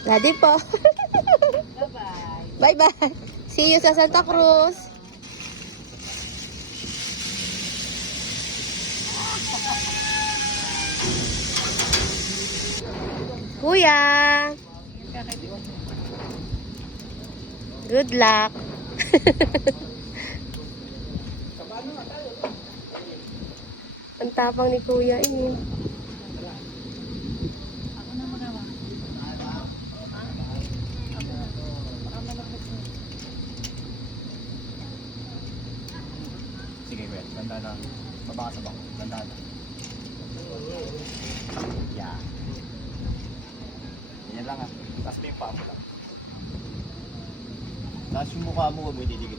Daddy po. Bye-bye. Bye-bye. See you sa Santa Cruz. Kuya. Good luck. Ang tapang ni Kuya eh. Sige, well, ganda na. Mabaka sa bako. Ganda na. Yeah. Yan lang ah. Tapos may paa mo lang. Tapos yung mukha mo, huwag mo ididikit.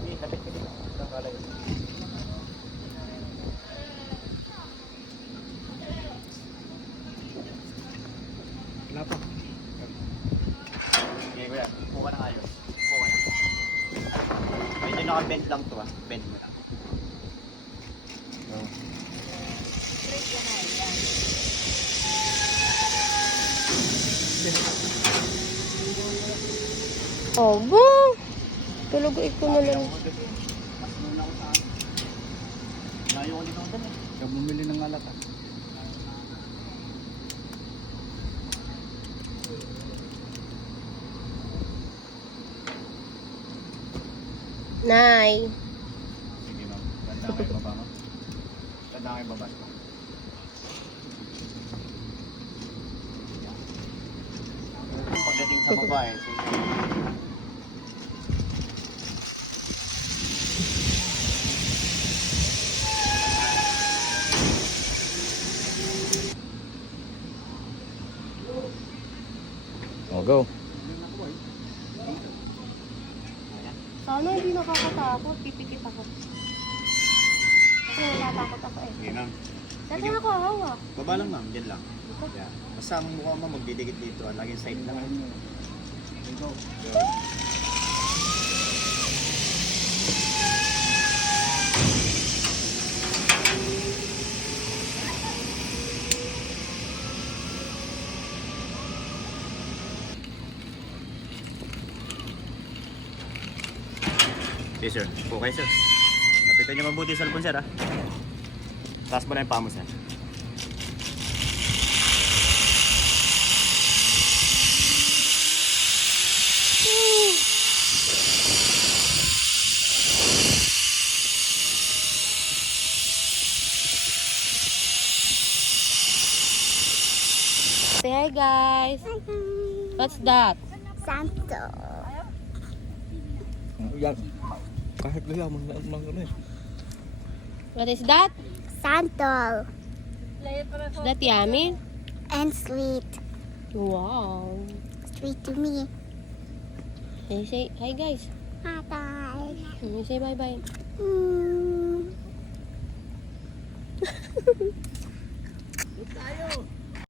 Hindi, tapit ka dito. Ang kalay. Wala pa. Okay, wala. Upo ka na ayos. Upo ka na. Medyo naka-bend lang to ah. Bend mo lang. So, Obo. Tulog ko na lang. mas muna ako sa akin. Layo ko dito doon eh. Kaya bumili ng alat ah. Nay. Sige ma'am. Ganda kayo baba mo. Ganda kayo baba mo. Pagdating sa babae, oh, go. Sana hindi nakakatakot. Pipikit ako. Kasi natatakot ako eh. Sige ma'am. Dati ako hawak. Baba lang ma'am, dyan lang. Yeah. Basta ang mukha mo magdidikit dito, laging side lang. Go. Okay sir, okay sir. Lapitan niyo mabuti sa cellphone sir ha. Taas mo na yung paa mo sir. Say hi guys. What's that? Santo. Yan. Kahit gaya mo na eh. What is that? Santo. Is that yummy? And sweet. Wow. Sweet to me. Can you say hi guys? Bye-bye. Can you say bye-bye? Mm. Tayo.